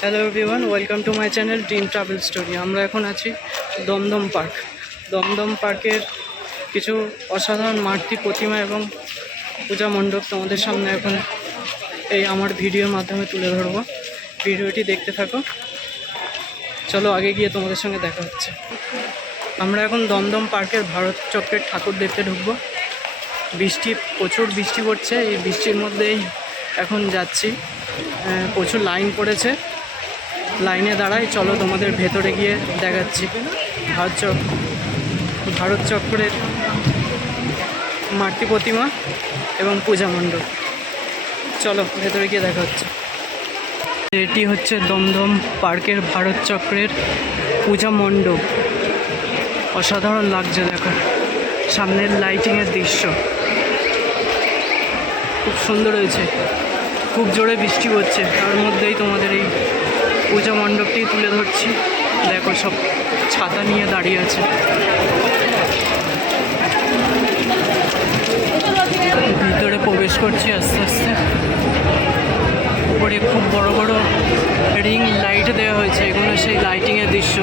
Hello everyone, welcome to my channel dream travel story. আমরা এখন আছি দমদম পার্ক। দমদম পার্কের কিছু অসাধারণ মাতৃ প্রতিমা এবং পূজা মণ্ডপ তোমাদের সামনে এখন এই আমার ভিডিওর মাধ্যমে তুলে ধরবো। ভিডিওটি দেখতে থাকো। চলো আগে গিয়ে তোমাদের সঙ্গে দেখা হচ্ছে। আমরা এখন দমদম পার্কের ভারত চক্রের ঠাকুর দেখতে ঢুকবো। প্রচুর বৃষ্টি পড়ছে, এই বৃষ্টির মধ্যেই এখন যাচ্ছি। প্রচুর লাইন পড়েছে, লাইনে দাঁড়াই। চলো তোমাদের ভেতরে গিয়ে দেখাচ্ছি ভারত চক্রের মাতৃ প্রতিমা এবং পূজা মণ্ডপ। চলো ভেতরে গিয়ে দেখা হচ্ছে। এটি হচ্ছে দমদম পার্কের ভারত চক্রের পূজা মণ্ডপ। অসাধারণ লাগছে, দেখো সামনের লাইটিংয়ের দৃশ্য খুব সুন্দর হয়েছে। খুব জোরে বৃষ্টি হচ্ছে, তার মধ্যেই তোমাদের এই পূজা মণ্ডপটি তুলে ধরছি। দেখো সব ছাতা নিয়ে দাঁড়িয়ে আছে। ভিতরে প্রবেশ করছি আস্তে আস্তে। উপরে খুব বড় বড় রিং লাইট দেওয়া হয়েছে, এগুলো সেই লাইটিংয়ের দৃশ্য।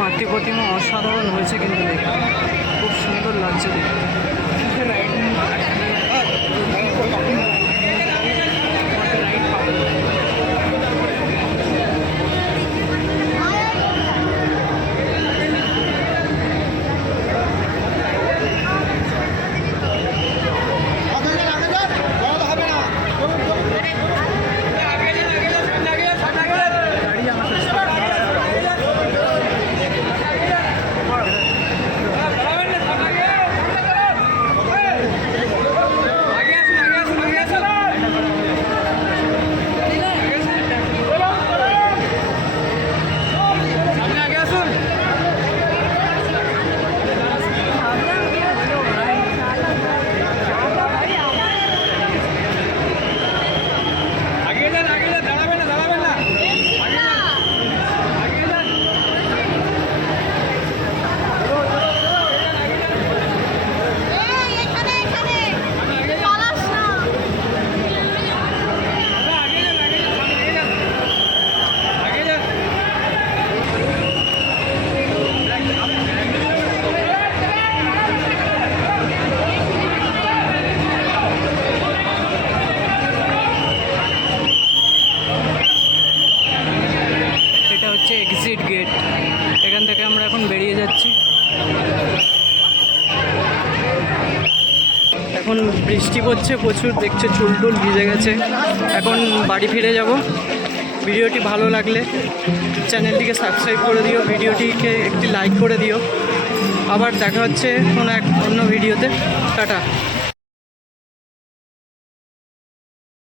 মাতৃ প্রতিমা অসাধারণ হয়েছে, কিন্তু দেখে খুব সুন্দর লাগছে দেখতে। এক্সিট গেট, এখান থেকে আমরা এখন বেরিয়ে যাচ্ছি। এখন বৃষ্টি পড়ছে প্রচুর, দেখছে চুল ভিজে গেছে। এখন বাড়ি ফিরে যাব। ভিডিওটি ভালো লাগলে চ্যানেলটিকে সাবস্ক্রাইব করে দিও, ভিডিওটিকে একটি লাইক করে দিও। আবার দেখা হচ্ছে কোনো অন্য ভিডিওতে। টাটা।